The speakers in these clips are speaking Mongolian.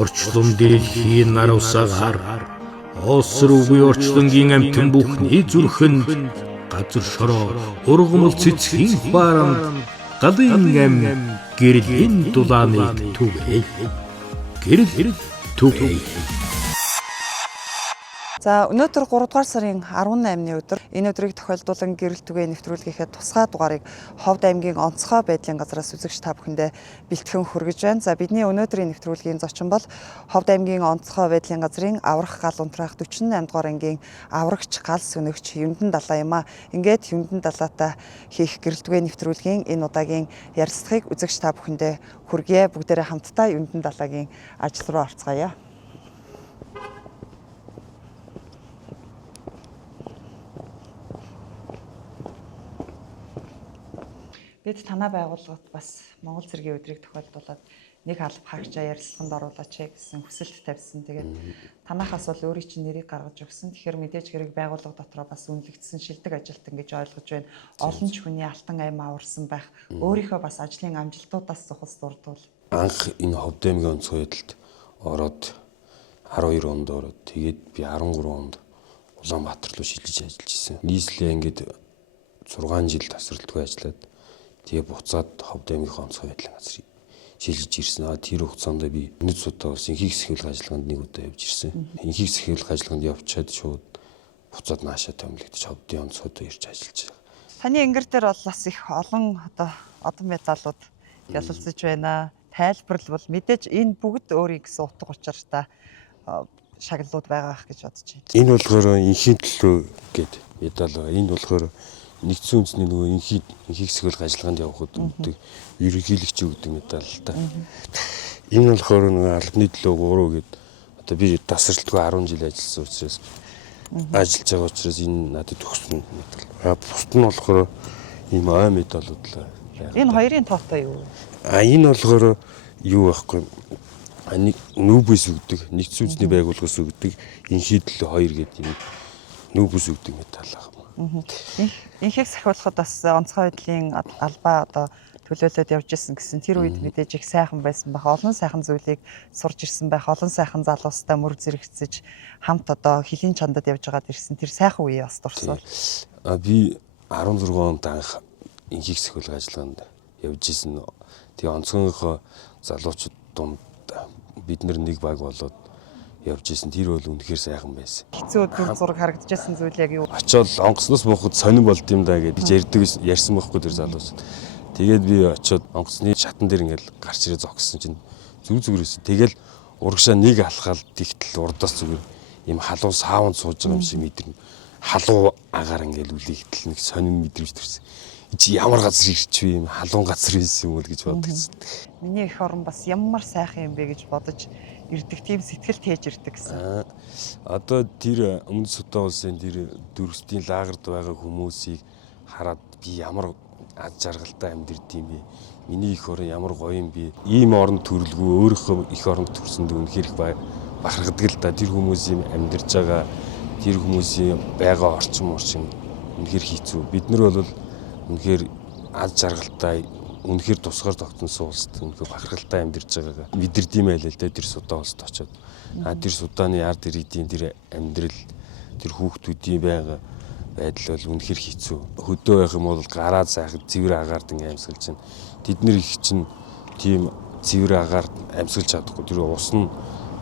Орчлон дэлхийн нар усаагаар Осруугүй орчлонгийн амтэн бүхний зүрхэнд газар шороо ургамал цэцгийн хуаранд галын ам гэрлийн дулааныг түгэй. Гэрэл түгэй. За өнөөдөр 3 дугаар сарын 18-ны өдөр энэ өдрийг тохиолдуулан гэрэл түгээй нэвтрүүлгийнхээ тусгай дугаарыг Ховд аймгийн онцгой байдлын газраас үзэгч та бүхэндээ бэлтгэн хүргэж байна. За бидний өнөөдрийн нэвтрүүлгийн зочин бол Ховд аймгийн онцгой байдлын газрын аврах гал унтраах 48 дугаар ангийн аврагч гал сүнэгч Юмдан далаа юм а. Ингээд Юмдан далаатай хийх гэрэл түгээй нэвтрүүлгийн энэ удаагийн ярилцлагыг үзэгч та бүхэндээ хүргье. Бүгдээрээ хамтдаа Юмдан далаагийн ажил руу орцгоё. Бид танай байгууллагад бас Монгол цэргийн өдрийг тохиолдуулаад нэг алба хаагчаа ярилцлаганд оруулаач гэсэн хүсэлт тавьсан. Тэгээд танахаас бол өөрийн чинь нэрийг гаргаж өгсөн. Тэгэхээр мэдээж хэрэг байгууллага дотроо бас үнэлэгдсэн шилдэг ажилтан гэж ойлгож байна. Олон ч хүний алтан аймаа аварсан байх. Өөрийнхөө бас ажлын амжилтуудаас зохис дурдвал анх энэ Ховд аймгийн онцгой байдалд ороод 12 онд ороод тэгээд би 13 онд Улаанбаатар руу шилжиж ажиллаж ирсэн. Нийслэлээ ингээд 6 жил тасралтгүй ажиллаад тэгээ буцаад Ховд аймгийн онцгой байдлын газар шилжиж ирсэн. Тэр хугацаанд би нэг удаа бас инхийг сэхүүлэх ажиллагаанд нэг удаа явж ирсэн. Инхийг сэхүүлэх ажиллагаанд явчаад шууд буцаад наашаа томилогдож Ховдын онцгойд ирж ажиллаж байгаа. Таны ингэр дээр бол бас их олон одон медалууд ялалцж байна. Тайлбарлал бол мэдээж энэ бүгд өөрийн гэсэн утга учиртай шагналууд байгаа ах гэж бодож байна. Энэ болохоор инхийн төлөө гэдэг медаль байгаа. Энэ болохоор нэгдсэн үндэсний нөгөө инхийг сэхүүлэх ажиллагаанд явахад өгдөг ерөнхийлөгч өгдөг медаль л да. Энэ болохоор нөгөө албаны төлөө 3 гэдэг. Одоо би тасралтгүй 10 жил ажилласан учраас ажиллаж байгаа учраас энэ надад төгссөн медаль. Бусд нь болохоор ийм ой медалууд л. Энэ хоёрын тоотой юу? Энэ болохоор юу байхгүй. Нүүбэс өгдөг, нэгдсэн үндэсний байгууллагаас өгдөг инхий төлөө 2 гэдэг юм нүүбэс өгдөг медаль байгаа. Инхийг сахиулахад бас онцгой байдлын албаа төлөөлөд явж исэн гэсэн тэр үед мэдээж их сайхан байсан байх. Олон сайхан зүйлийг сурж ирсэн байх. Олон сайхан залуустай мөр зэрэгцэж хамт хилийн чандад явж байгаад ирсэн. Тэр сайхан үе бас дурсвал. Би 16 онд анх инхийг сахиулах ажиллагаанд явж исэн. Тэгээ онцгойгоо залуучууд дунд бид нэг баг болоод явж исэн. Тэр бол үнэхээр сайхан байсан. Хэцүү дүр зураг харагдажсэн зүйл яг юу? Очоод онгоцноос буухад сонирн болд юм да гэж ярьсан байхгүй тэр залуус. Тэгээд би очоод онгоцны шатан дээр ингээл гарч ирээ зогссон чинь зүгээрээс тэгэл урагшаа нэг алхаал тэгтэл урдаас зүгээр юм халуун саавнд сууж байгаа юм шиг мэдэрнэ. Халуун агаар ингээл үлийгтэл нэг сонирн мэдрэмж төрсөн. Чи ямар газар ирчихвэ юм халуун газар байсан юм уу гэж бодчихсон. Миний эх орон бас ямар сайхан юм бэ гэж бодож ирдэг тийм сэтгэл тээж ирдэг гэсэн. Одоо тэр өмнөд Судан улсын тэр дөрвсдийн лагерд байгаа хүмүүсийг хараад би ямар аз жаргалтай амьдэрдэг юм бэ? Миний эх орон ямар гоё юм бэ? Ийм орон төрөлгүй өөрийнхөө эх оронд төрсөнд үнэхээр их бахархдаг л да. Тэр хүмүүсийн амьдарч байгаа тэр хүмүүсийн байгаа орчин үнэхээр хэцүү. Бид нар бол үнэхээр аз жаргалтай үнэхээр тусгаар тогтносон улсад үнэхээр бахархалтай амьдарч байгаагаа мэдэрдэм байлаа л да тэр Судан улсад очоод. Тэр Суданы ард иргэдийн тэр амьдрал тэр хүүхдүүдийн байгаа байдал бол үнэхээр хэцүү. Хөдөө байх юм бол гараад сайхад цэвэр агаард ингээм амьсгалж байна. Тэд нар их чинь тийм цэвэр агаард амьсгалж чадахгүй. Тэр ус нь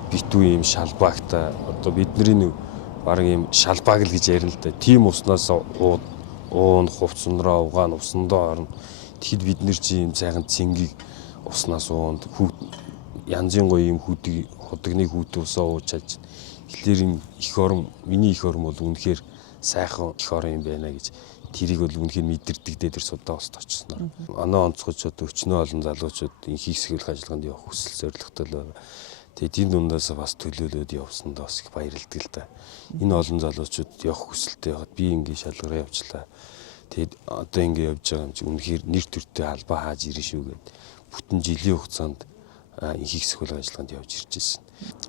битүү юм шалбаагтай. Одоо бидний нэг баг юм шалбааг л гэж ярина л да. Тийм уснаас уун хувцсанроо угаан усандоо орно. Тэгэхэд бид нэр чи юм сайхан цэнгийг уснаас уунд янзын гоё юм худагны хүүтэ усаа ууж чаж. Тэгэхээр энэ эх орон миний эх орон бол үнэхээр сайхан эх орон юм байна гэж тэрийг бол үнэхээр мэдэрдэг дээр тэр Судан улсад очсон. Оноо онцгож одоо өчнөө олон залуучууд инхийг сэхүүлэх ажиллагаанд явах хүсэл зорилготой л байна. Тэгээд энэ дундаас бас төлөөлөөд явсандаа бас их баярлалдаг л да. Энэ олон залуучууд явах хүсэлтэй байгаад би ингээ шалгараа явууллаа. Тэгээд одоо ингээ явж байгаа юм чи үнэхээр нэр төртэй албаа хааж ирэн шүү гэд бүтэн жилийн хугацаанд инхийг сэхүүлэх ажиллагаанд явж ирж байсан.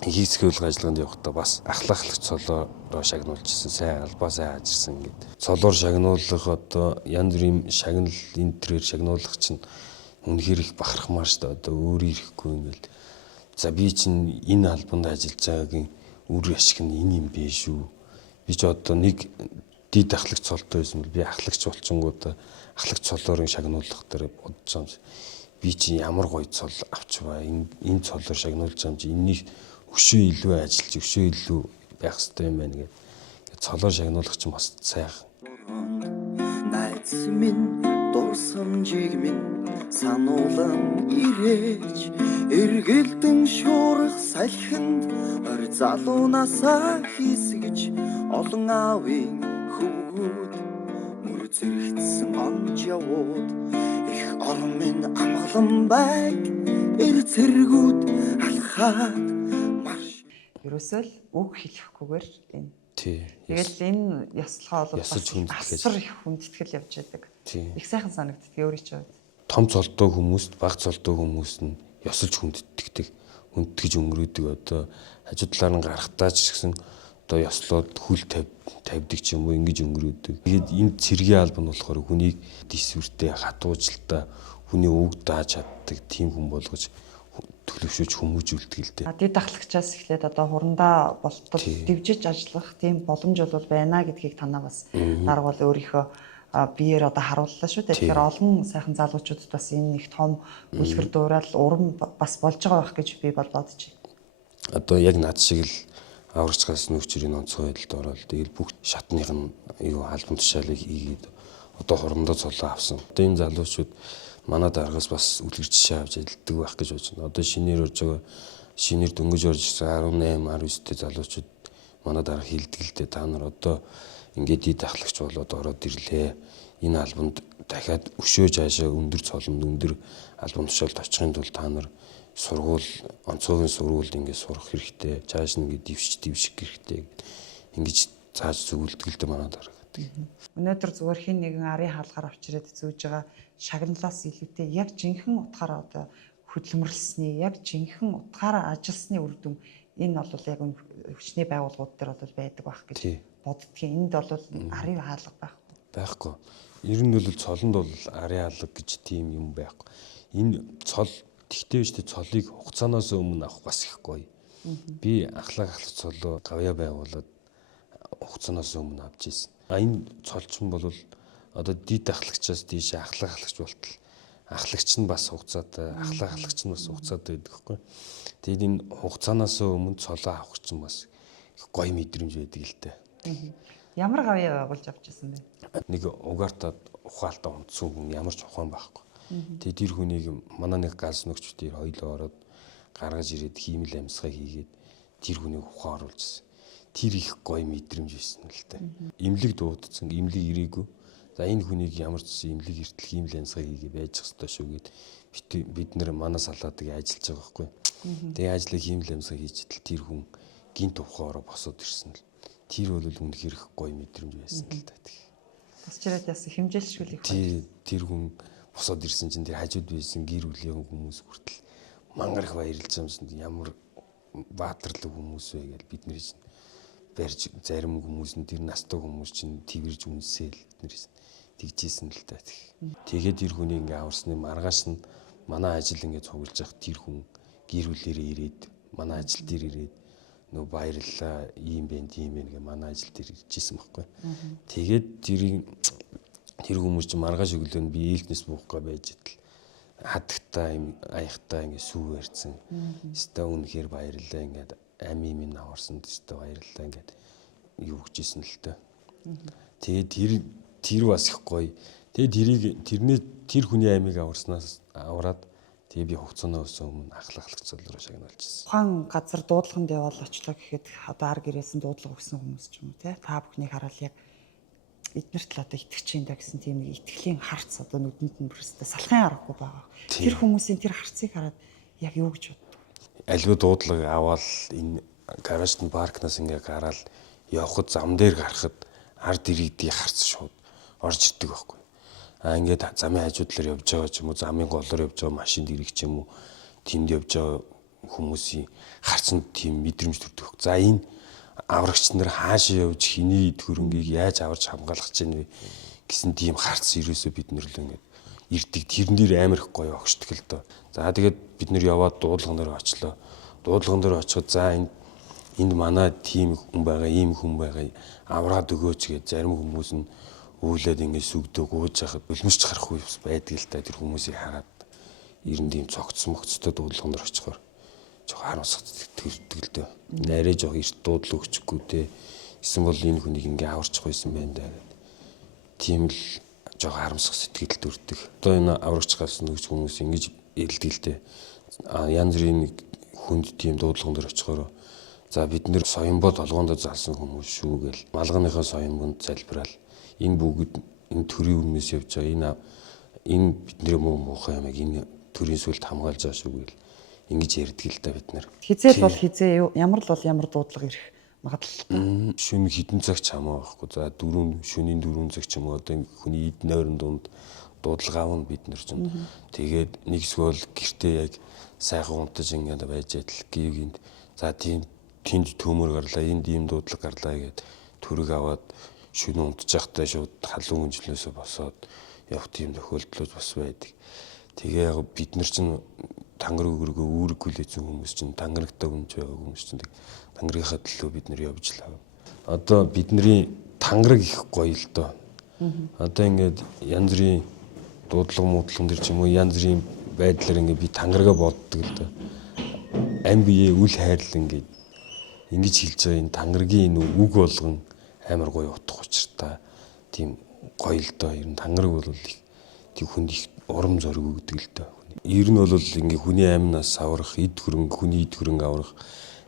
Инхийг сэхүүлэх ажиллагаанд явахдаа бас ахлахлагч цолоороо шагнуулж ирсэн. Сайн албаа сайн хааж ирсэн гэд. Цолоор шагнуулах одоо янз бүрийн шагнал энэ төрөөр шагнуулах чинь үнэхээр их бахархмаар шүү дээ. Одоо өөр ирэхгүй ингээл За би чинь энэ албанд ажиллаж байгаагийн үр ашиг нь энэ юм биш үү? Би ч одоо нэг дид ахлагч цолтой байсан бол би ахлагч болчингуудаа ахлагч цолоор шагнуулах дээр бодож байгаа юм. Би чи ямар гоё цол авч баа. Энэ цолоор шагнуулж байгаа юм чи энэний өшөө илүү ажиллаж өшөө илүү байх хэрэгтэй юм байна гэдэг. Цолоор шагнуулах чинь бас сайхан. Найз минь дурсамжийг минь сануулan ирээж эргэлдэн шуурах салхинд ор залуунасаа хийсгэж олон аавын хөвгүүд мөр зэрэгцсэн амж явууд их орон минь амгалан байг эр цэргүүд алхаад марш. Ерөөсөө л үг хэлэхгүйгээр энэ. Тий. Тэгэл энэ яслахаа бол Ясалж хүндэтгэл. асар их хүндэтгэл явж байдаг. Тий. Их сайхан санагддаг өөрийн ч хувьд. Том цолтой хүмүүст бага цолтой хүмүүс нь ёсолж хүндэтгэдэг. Хүндтгэж өнгөрөөдөг одоо хажуу талаар нь гарахтаа ч гэсэн одоо ёслоод хүл тавьдаг ч юм уу ингэж өнгөрөөдөг. Тэгээд энэ цэргийн албан нь болохоор хүнийг дисвэртэй хатуужлалтаа хүний үг дааж чаддаг тийм хүн болгож төлөвшөөж хүмүүжүүлдэг л дээ. Дид ахлагчаас эхлээд одоо хурандаа болтол дэвжиж ажиллах тийм боломж бол байна гэдгийг танаа бас дарга бол өөрийнхөө биеэр одоо харууллаа шүү дээ. Тэгэхээр олон сайхан залуучуудад бас энэ их том үлгэр дуурайл урам бас болж байгаа байх гэж би бол бодож байна. Одоо яг над шиг л аврагчгаас нөхчөрийн онцгой байдалд ороод тэгэл бүх шатных нь албан тушаалыг хийгээд одоо хурандаа цолоо авсан. Одоо энэ залуучууд манай даргаас бас үлгэр жишээ авч ажилладаг байх гэж бодож байна. Одоо шинээр орж байгаа шинээр дөнгөж орж ирсэн 18, 19-тэй залуучууд манай дарга хилдэг л дээ. Та нар одоо ингээд дид ахлагч болоод ороод ирлээ. Энэ албанд дахиад өшөө жаашаа өндөр цолонд өндөр албан тушаалд очихын тулд та нар сургууль онцгойн сургуульд ингээд сурах хэрэгтэй. Жааш нь ингээд дэвших хэрэгтэй. Ингэж зааж зөвлөдгөлтэй манай дарга. Өнөөдөр зүгээр хин нэгэн арын хаалгаар авчирээд зүүж байгаа шагналаас илүүтэй яг жинхэнэ утгаараа одоо хөдөлмөрлсөний яг жинхэнэ утгаараа ажилласны үр дүн энэ бол яг хүчний байгууллагууд дээр бол байдаг байх гэж боддгийн. Энд бол арын хаалга байхгүй. Ер нь бол цолонд бол арын хаалга гэж тийм юм байхгүй. Энэ цол тэгтэй биш цолыг хугацаанаас өмнө авах бас их гоё. Би ахлах цолоо гавья байгуулад хугацаанаас өмнө авч ирсэн. Энэ цолчин бол одоо дид ахлагчаас дээш ахлах ахлагч болтол ахлагч нь бас хугацаатай, ахлах ахлагч нь бас хугацаатай байдаг хгүй. Тэгээд энэ хугацаанаас өмнө цолоо авах чинь бас гоё мэдрэмж байдаг л дээ. Ямар гавья байгуулж авч ирсэн бэ? Нэг угаартаа ухаалтаа унтсан хүн ямар ч ухаан байхгүй. Тэгээд тэр хүнийг манай нэг ганц нөгч дээр хоёлоо ороод гаргаж ирээд хиймэл амьсгаа хийгээд тэр хүнийг ухаан оруулж ирсэн. Тэр их гоё мэдрэмж байсан л дээ. Имлэг дуудсан, имлэг ирээгүй. За энэ хүнийг ямар ч имлэг эртэл хиймэл амьсгаа хийгээ байж хэвээр шүү гэд бид нэр манай салаадаг ажиллаж байгаа байхгүй. Тэгээ ажлыг хиймэл амьсгаа хийж идэл тэр хүн гинт ухаороо босоод ирсэн л. Тэр бол үнэхээр их гоё мэдрэмж байсан л дээ. Босч ирээд яасан хэмжээлшүүлэх байна. Тэр хүн босоод ирсэн чинь тэр хажууд байсан гэр бүлийн хүмүүс хүртэл мангар их баярлж байгаа юм шиг ямар баатарлаг хүмүүс вэ гэж бид нэр чинь барьж зарим хүмүүс нь тэр настай хүмүүс чинь твэрж үнсээл биднээс тэгжсэн л та. Тэгээд тэр хүнийг ингээ аварсны маргааш нь манай ажил ингээ цуглаж явах тэр хүн гэр бүлээрээ ирээд манай ажил дээр ирээд нөө баярлалаа ийм бэ тийм бэ гэ манай ажил дээр иржсэн байхгүй. Тэгээд тэр хүмүүс чинь маргааш өглөө нь би ээлтнээс буухгаа байж идэл хадагтай юм аяхтай ингээ сүү ярьсан. Өстой үнэхээр баярлалаа ингээд ами минь аварсанд өстой баярлалаа ингээд юу өгчээсэн л таа. Тэгээд тэр бас их гоё. Тэгээд тэр хүний амийг аварснаас аваад тэгээ би хугацаанаас өмнө ахлагч цолроо шагнуулж ирсэн. Ухаан газар дуудлаганд яваал очлоо гэхэд одоо ар гэрээсэн дуудлага өгсөн хүмүүс ч юм уу те. Та бүхнийг хараад яг эднэрт л одоо итгэж юм да гэсэн тийм нэг итгэлийн харц одоо нүдэнд нь бүрсдээ салахын аргагүй байгаа. Тэр хүмүүсийн тэр харцыг хараад яг юу гэж боддог. Аливаа дуудлага аваад энэ гаражт нь паркнаас ингээ гараад явхад зам дээр гарахад ард иргэдийн харц шууд орж ирдэг байхгүй. Ингээд замын хажуудлаар явж байгаа ч юм уу замын голоор явж байгаа машинд ирэх ч юм уу тэнд явж байгаа хүмүүсийн харцанд тийм мэдрэмж төрдөг. За энэ аврагч нар хаашаа явж хэний хөрөнгийг яаж аварч хамгаалах гэж вэ гэсэн тийм харц ерөөсөө бид нэр л ингээд ирдэг. Тэрнээр амар их гоё огшдог л доо. За тэгээд бид нэр яваад дуудлаганаар очлоо. дуудлаган дээр очиход за энд манай тим хүн байгаа, ийм хүн байгаа, авраад өгөөч гэж зарим хүмүүс нь үүлээд ингэ сүгдөө гууж хахад өлмөсч харах үе байдаг л та тэр хүмүүсийг хараад ер нь тийм цогцсон мөгцтэй дуудлаган дээр очихоор жоо харамсах тэгдэг л дээ. Нарийн жоо эрт дуудлаа өгчихгүй те. Эсвэл бол энэ хүнийг ингэ аварчих байсан байна даа. Тийм л жоо харамсах сэтгэл төрдөг. Одоо энэ аврагч галсан гэж хүмүүс ингэж хэлдэг л дээ. Янз бүрийн хүнд тийм дуудлаган дээр очихоор за бид нэр соёнбод толгоонд залсан хүмүүс шүү гэл малганыхаа соёнбонд залбирал энэ бүгд энэ төрийн өмнөөс явж байгаа энэ бидний муухай юмыг энэ төрийн сүлд хамгаалж байгаа шүү гэл ингэж ярьдаг л да бид нар. Хизээл бол хизээ ямар л бол ямар дуудлага ирэх магадлалтай. Шөнө хідэн цаг ч хамаа байхгүй. За шөнийн 4 цаг ч юм уу одоо хүний эд нойрон дунд дуудлага аавна бид нар ч. Тэгээд нэг эсвэл гэртээ яг сайхан унтаж ингээд байж адил гівгэнд за тийм тэнд төмөр гарлаа энд ийм дуудлага гарлаа гэд төрөг аваад шөнө унтж явахдаа шууд халуун өнжлөөсөө босоод явах тийм тохиолдлууд бас байдаг. Тэгээ яг бид нар чинь тангараг өргөө үүрэггүй л эзэн хүмүүс чинь тангарагтай хүнж байгаа хүмүүс чинь тангарагийнхаа төлөө бид нар явж лаа. Одоо бидний тангараг их гоё л доо. Одоо ингээд янз бүрийн дуудлага муудлан дэр ч юм уу янз бүрийн байдлаар ингээд би тангарагаа боддог л доо. Ам бие үл хайрлал ингээд ингэж хэлж байгаа энэ тангарагийн энэ үг болгон амар гоё утга учиртай тийм гоё л доо. Ер нь тангараг бол тийм хүнд их урам зориг өгдөг л доо. Ер нь бол ингээ хүний амнаас аврах, эд хөрөнгө, хүний эд хөрөнгө аврах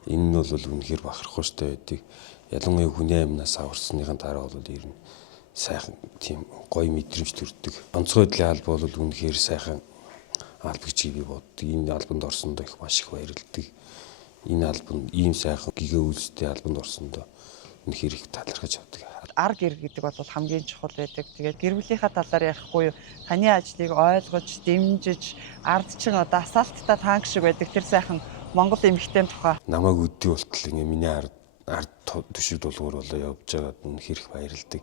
энэ нь бол үнэхээр бахархах штэ байдаг. Ялангуяа хүний амнаас аварсныхаа дараа бол ер нь сайхан тийм гоё мэдрэмж төрдөг. Онцгой байдлын алба бол үнэхээр сайхан алба гэж би боддог. Энэ албанд орсондоо их маш их баярлагдав. Энэ албанд ийм сайхан гигэ үйлстэй албанд орсондоо үнэхээр их талархаж авдаг. Ар гэр гэдэг бол хамгийн чухал байдаг. Тэгээд гэр бүлийнхаа талаар ярихгүй юу? Таны ажлыг ойлгож, дэмжиж, ардчин одоо асаалттай танк шиг байдаг тэр сайхан Монгол эмэгтэй тухай. Намайг өдөө болтол ингээ миний ард төшиг дулуур болоо явж байгаад үнэхээр их баярлагдав.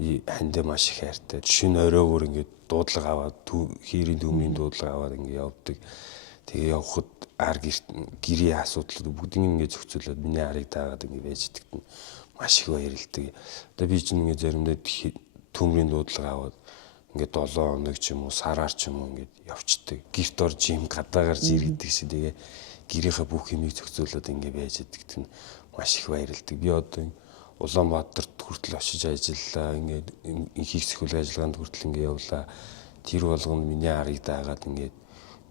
Би хандаа маш их хайртай. Жишээ нь оройгоор ингээ дуудлага аваад хийрийн төмний дуудлага аваад ингээ явдаг. Тэгээ явхад ар гэрийн асуудлууд бүгдийг ингээ зохицуулаад миний арыг даагаад ингээ байж идэгтэн маш их баярлагдав. Одоо би чинь ингээ заримдаа төмрийн дуудлага аваад ингээ 7 хоног ч юм уу сараар ч юм уу ингээ явцдаг. Гэрт орж юм гадаа гарч иргэдэг шиг тэгээ гэрийнхээ бүх юмыг зохицуулаад ингээ байж идэгтэн маш их баярлагдав. Би одоо Улаанбаатарт хүртэл очиж ажиллаа. Ингээд их сэхүүл ажиллагаанд хүртэл ингээд явлаа. Тэр болгонд миний арыг даагаад ингээд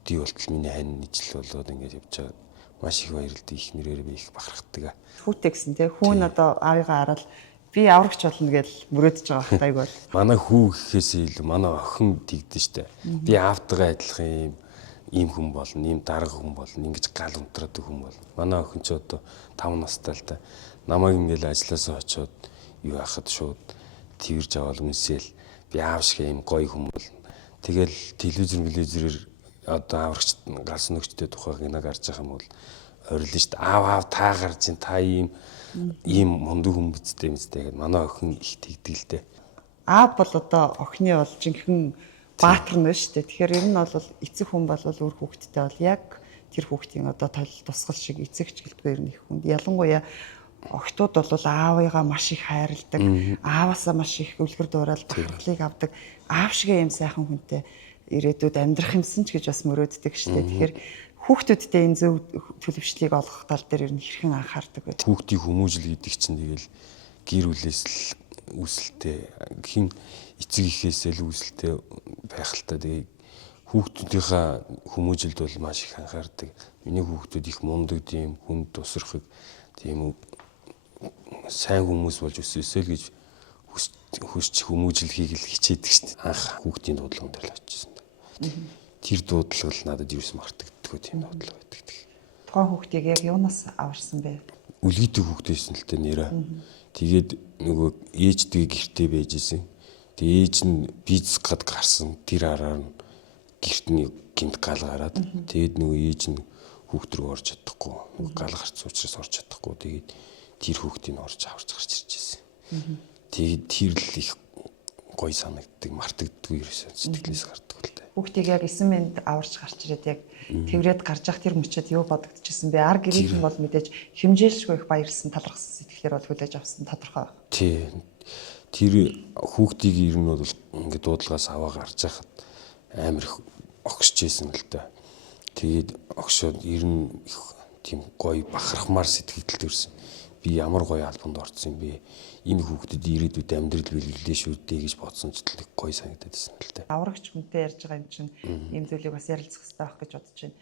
дий болтол миний хань ижил болоод ингээд явж байгаа. Маш их баярлалтай их нэрээр би их бахархдаг. Хүүтэй гэсэн те хүүн одоо аавыгаа хараад би аврагч болно гэж мөрөөдөж байгаа хатайг бол. Манай хүү гэхээсээ илүү манай охин тэгдэж штэ. Би аавтайгаа адилхан ийм хүн болно, ийм дарга хүн болно, ингэж гал унтраад хүн болно. Манай охин ч одоо 5 настай л та. Намайг ингээл ажилласаа очиод юу яхад шууд тэрж аваад үнсээл би аав шиг юм гоё хүн болно. Тэгэл телевизээр одоо аврагч галсан нөхчтэй тухайг нэг гарч байгаа юм бол орилно шүү дээ. Аав та гарч ин та ийм мундаг хүн бидтэй гэдэг манай охин их тэгдэг л дээ. Аав бол одоо охины бол жинхэнэ баатар нь шүү дээ. Тэгэхээр ер нь бол эцэг хүн бол өөр хүүхэдтэй бол яг тэр хүүхдийн одоо тусгал шиг эцэгч гэлтгүй ер нь их хүн. Ялангуяа охтууд бол аавыгаа маш их хайрладаг. Ааваасаа маш их үлгэр дуурайл бахархлыг авдаг. Аав шиг юм сайхан хүнтэй ирээдүйд амьдрах юмсан ч гэж бас мөрөөддөг шүү дээ. Тэгэхээр хүүхдүүдтэй энэ зөв төлөвшлийг олгох тал дээр ер нь хэрхэн анхаардаг вэ? Хүүхдийн хүмүүжил гэдэг чинь тэгэл гэр бүлээс л үүсэлтэй хин эцэг эхээсээ л үүсэлтэй байх л та. Тэгээ хүүхдүүдийнхээ хүмүүжилд бол маш их анхаардаг. Миний хүүхдүүд их мундаг тийм хүнд тусрахыг тийм сайн хүмүүс болж өсөөсэй л гэж хүсч хүмүүжил хийх хичээдэг шүү дээ. Анх хүүхдийн дуудлаган дээр л очижсэн. Тэр дуудлага л надад юусэн мартагддаггүй тийм дуудлага байдаг. Тухайн хүүхдийг яг юунаас аварсан бэ? Үлгийтэй хүүхдээсэн л дээ нэрээ. Тэгээд нөгөө ээжтэйг гэртээ байж исэн. Тэгээ ээж нь бизнес гад гарсан. Тэр араар нь гэрт нь гинт гал гараад тэгээд нөгөө ээж нь хүүхд рүү орж чадахгүй. Гал гарц учраас орж чадахгүй. Тэгээд тэр хүүхдийг орж аварч гарч ирж байсан. Тэгээд тэр л их гоё санагддаг, мартагддаггүй ерөөсөө сэтгэлээс гардаг л дээ. Бүгдийг яг 9 минут аварч гарч ирээд яг тэврээд гарч явах тэр мөчөд юу бодогдчихсэн бэ? Ар гэрийнхэн бол мэдээж хэмжээлшгүй их баярлсан, талархсан сэтгэлээр бол хүлээж авсан тодорхой. Тий. Тэр хүүхдийг ер нь бол ингээд дуудлагаас аваа гарч яхад амар их огсож ийсэн л да. Тэгээд огшоод ер нь тийм гоё бахархмаар сэтгэл төрсэн. Би ямар гоё албанд орсон юм бэ? Энэ хүүхдэд ирээдүйд амьдрал бэлгэлээ шүү дээ гэж бодсон ч л гоё санагдаад байсан л да. Аврагч хүнтэй ярьж байгаа юм чинь ийм зүйлийг бас ярилцах хэрэгтэй байх гэж бодож байна.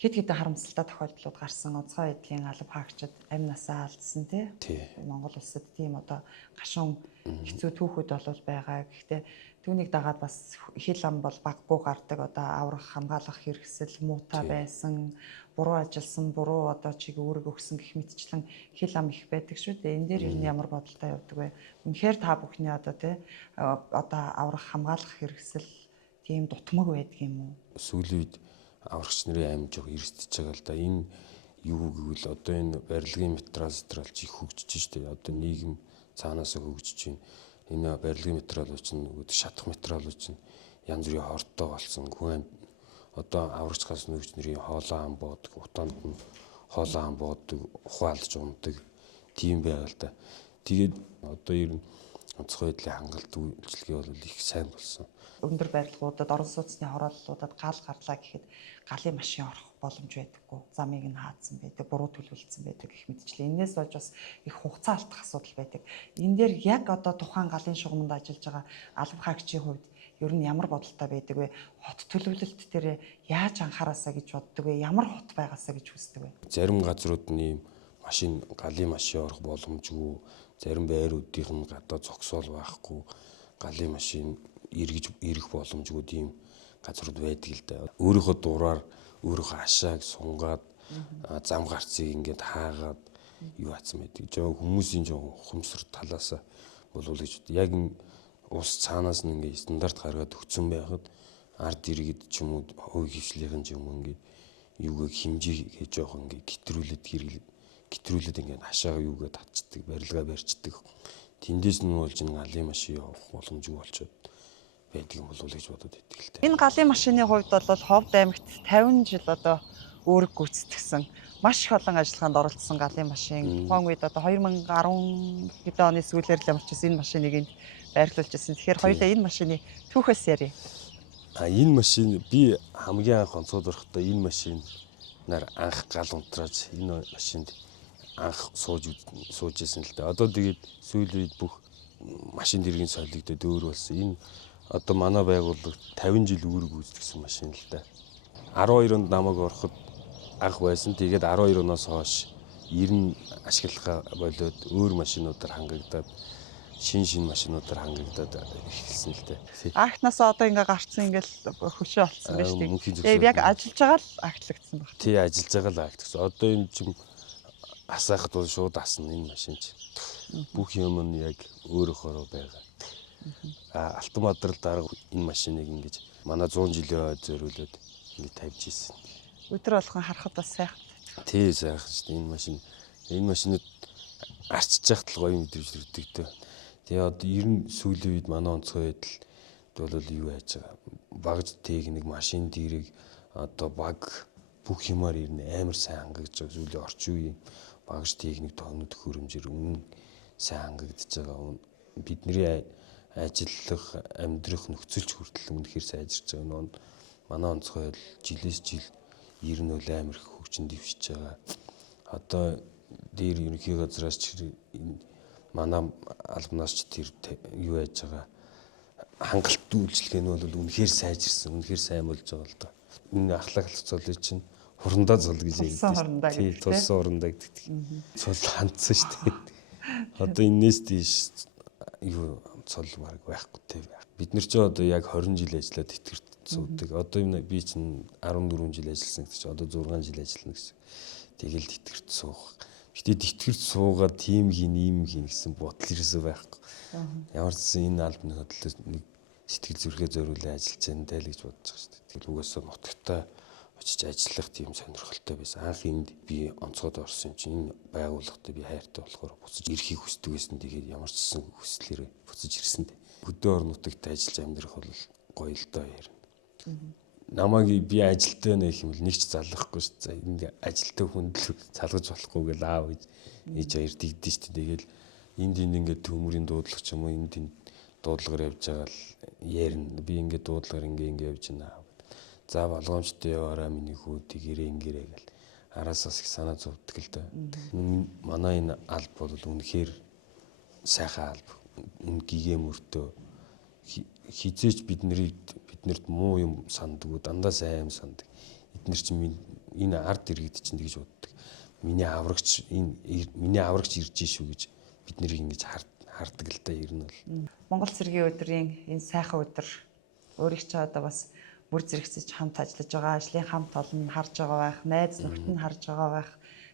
Хэд хэдэн харамсалтай тохиолдлууд гарсан. Онцгой байдлын алба хаагчид амь насаа алдсан тий. Монгол улсад тийм одоо гашуун хэцүү түүхүүд бол байгаа. Гэхдээ түүнийг дагаад бас хил ам бол баггүй гардаг. Одоо аврах хамгаалах хэрэгсэл муутай байсан, буруу ажилласан, буруу одоо чиг үүрэг өгсөн гэх мэтчлэн хил ам их байдаг шүү дээ. Энэ дээр ер нь ямар бодолтой явдаг вэ? Үнэхээр та бүхний одоо тий одоо аврах хамгаалах хэрэгсэл тийм дутмаг байдаг юм уу? Сүүлийн үед аврагч нарын амь жоо эрсдэж байгаа л да. Энэ юу гэвэл одоо энэ барилгын материал их хөгжиж штэ. Одоо нийгэм цаанаас хөгжиж байна. Энэ барилгын материалууд чинь шатах материалууд чинь янз бүрийн хортой болсон. Хүн одоо аврагчаас нөхч нарын хоолоо ам боодог, утаанд нь хоолоо ам боодог, ухаалж ундаг тийм байга л да. Тэгээд одоо ер нь онцгой байдлын хангалт үйлчилгээ бол их сайн болсон. Өндөр барилгуудад орон сууцны хорооллуудад гал гарлаа гэхэд галын машин орох боломж байдаггүй. Замыг нь хаадсан байдаг, буруу төлөвлөсөн байдаг гэх мэтчлээ. Энээс болж бас их хугацаа алдах асуудал байдаг. Энэ дээр яг одоо тухайн галын шугамд ажиллаж байгаа алба хаагчийн хувьд ер нь ямар бодолтой байдаг вэ? Хот төлөвлөлт дээр яаж анхаараасаа гэж боддог вэ? Ямар хот байгаасаа гэж хүсдэг вэ? Зарим газрууд нь машин галын машин орох боломжгүй, зарим байруудынх нь гадаа зогсоол байхгүй, галын машин ирэх боломжгүй тийм газрууд байдаг л да. Өөрийнхөө дураар өөрийнхөө хашааг сунгаад зам гарцыг ингээд хаагаад юу атсан байдаг. Жоо хүмүүсийн жоо ухамсар талаас бол гэж яг ус цаанаас нь ингээд стандарт гаргаад өгсөн байхад ард иргэд ч юм уу хувь хвшлийнхэн ч юм уу ингээд юуг хэмжээ жоох ингээд гитрүүлээд ингээд хашаага юугээ татчихдаг, барилгаа барьцдаг. Тэндээс нь болж нэг галын машин явах боломжгүй болчиход байдаг юм болов уу гэж бодод байдаг л дээ. Энэ галын машины хувьд бол Ховд аймагт 50 жил одоо үүрэг гүйцэтгэсэн маш их олон ажиллагаанд оролцсон галын машин. Тухайн үед одоо 2010 хэдэн оны сүүлээр л ямарч энэ машиныг энд байрлуулж ирсэн. Тэгэхээр хоёулаа энэ машины түүхээс ярья. Энэ машин би хамгийн анх онцгой дурахтаа энэ машинаар анх гал унтрааж энэ машинд анх сууж ирсэн л дээ. Одоо тэгээд сүүлийн үед бүх машин дэргийн солигдоод өөр болсон. Энэ одоо манай байгууллага 50 жил үүрэг гүйцэтгэсэн машин л дээ. 12 онд намайг ороход анх байсан. Тэгээд 12 оноос хойш 90 ашиглахаа болоод өөр машинуудаар хангагдаад шин машинуудаар хангагдаад эхэлсэн л дээ. Агтнаас одоо ингээ гарцсан ингээл хөшөө олцсон байж тийм. Тэгээд яг ажиллаж байгаа л агтлагдсан баг. Тий, ажиллаж байгаа л агтгсан. Одоо энэ чим асаахад бол шууд асна энэ машин чи. Бүх юм нь яг өөрөөхөө байгаа. Алтан мадрал дарга энэ машиныг ингэж манай 100 жилийн хойд зориулаад ингэ тавьж ийсэн. Өдөр болгон харахад бас сайхан. Тий, сайхан шүү дээ. Энэ машинууд арчиж яхад л гоё мэдрэмж төрдөгтэй. Тэгээ одоо ер нь сүүлийн үед манай онцгой байдал бол юу яаж байгаа. Багж техник, машин дэрэг одоо баг бүх юмар ер нь амар сайн хангагдж байгаа. Сүүлийн орчин үеийн багж техник тоног хөрөмжөр өмнө сайн хангагдж байгаа. Бидний ажиллах, амьдрах нөхцөлч хүртэл үнэхээр сайжирч байгаа. Манай онцгой бол жилээс жил ер нь үл амар их хөгжин дэвшиж байгаа. Одоо дээр ерөнхий газраас ч манай албанаас ч тэр юу яаж байгаа хангалт үйлчлэг нь бол үнэхээр сайжирсан, үнэхээр сайн болж байгаа л да. Энэ ахлах цолыг чинь хурандаа цол гэж ярьдаг. Тий, тулсан хурандаа гэдэг. Цол хандсан шүү дээ. Одоо энэс тийш юу цол баг байхгүй те. Бид нар ч одоо яг 20 жил ажиллаад тэтгэрт суудаг. Одоо би чинь 14 жил ажилласан гэдэг чинь одоо 6 жил ажиллана гэсэн. Тэгэл тэтгэрт суух. Гэтэ тэтгэрт суугаад тийм хийн, ийм хийн гэсэн бодол ирсэн байхгүй. Ямар ч энэ албаны хөдлөлт нэг сэтгэл зүрхээ зориулаад ажиллаж байгаа л гэж бодож байгаа шүү дээ. Тэгэл угаасаа нутагтаа очиж ажиллах тийм сонирхолтой байсан. Анх энд би онцгойд орсон чинь энэ байгууллагатай би хайртай болохоор буцаж ирэхийг хүсдэг байсан. Тэгээд ямар ч хүслээрээ буцаж ирсэн дээ. Хөдөө орон нутагт ажиллаж амьдрах бол гоё л доо ярина. Намайг би ажилтаа нэх юм бол нэг ч залахгүй шүү. За энэ ажилтаа хүндлэг залгаж болохгүй гэл аав ээж хоёр дигдэн шүү. Тэгэл энд ингээд төмөрийн дуудлага ч юм уу энд дуудлагаар явж байгаа л ярина. Би ингээд дуудлагаар ингээд явж байна. За болгоомжтой яваараа миний хүү тэгэрээ ингэрээ гэл араасаас их санаа зовдөг л да. Манай энэ алба бол үнэхээр сайхан алба. Гигээ мөртөө хизээч биднэрт муу юм санддаг, дандаа сайн юм санддаг. Эднэр чинь энэ ард иргэд чинь тэгж боддог. Миний аврагч ирж шүү гэж бид нэрийг ингэж хардаг л да ер нь бол. Монгол цэргийн өдрийн энэ сайхан өдөр өөрийг ч одоо бас бүр зэрэгцэж хамт ажиллаж байгаа, ажлын хамт олон харж байгаа байх, найз нөхд нь харж байгаа байх.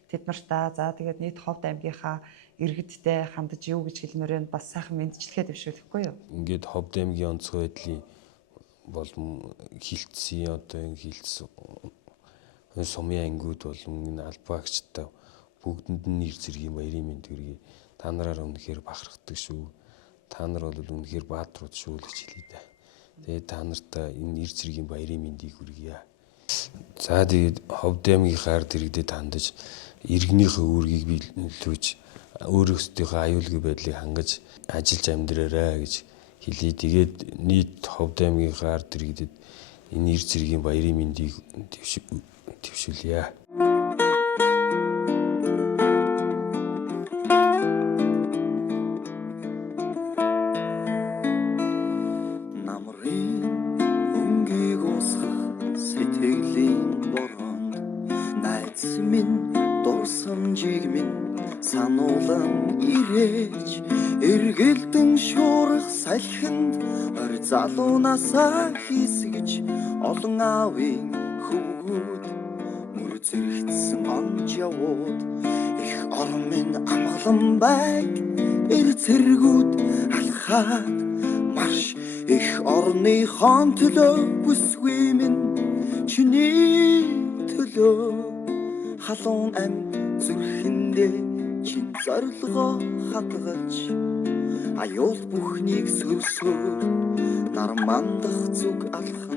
Тэд нартаа за тэгээд нийт Ховд аймгийнхаа иргэдтэй хандаж юу гэж хэлмээр байна бас сайхан мэдчилгээ дэвшүүлэхгүй юу? Ингээд Ховд аймгийн онцгой байдлын болон хилцсэн одоо энэ хилцс сумын ангиуд болон энэ албаагчтай бүгдэнд нь нэр зэргийн баярын мэнд хүргэе. Та нараар үнэхээр бахархдаг шүү. Та нар бол үнэхээр бааtruуд шүү л гэж хэлье да. Тэгээд та нартай энэ нэр зэргийн баярын мэндийг хүргье. За тэгээд Ховд аймгийнхаа ард иргэдэд хандаж иргэнийхээ үүргийг биелүүлж өөрөөсдийнхөө аюулгүй байдлыг хангаж ажиллаж амьдраарай гэж хэлье. Тэгээд нийт Ховд аймгийнхаа ард иргэдэд энэ нэр зэргийн баярын мэндийг дэвшүүлье. Сануулan ирээж эргэлдэн шуурх салхинд ор залуунасаа хийсгэж олон аавын хөвгүүд мөр зэрэгцсэн онж явууд их орон минь амгалан байг эр цэргүүд алхаад марш их орны хон төлөө бүсгүй минь чиний төлөө халуун ам зүрхэндээ чин зорилгоо хатгаж аюул бүхнийг сөрсөөр нар мандах зүг алхан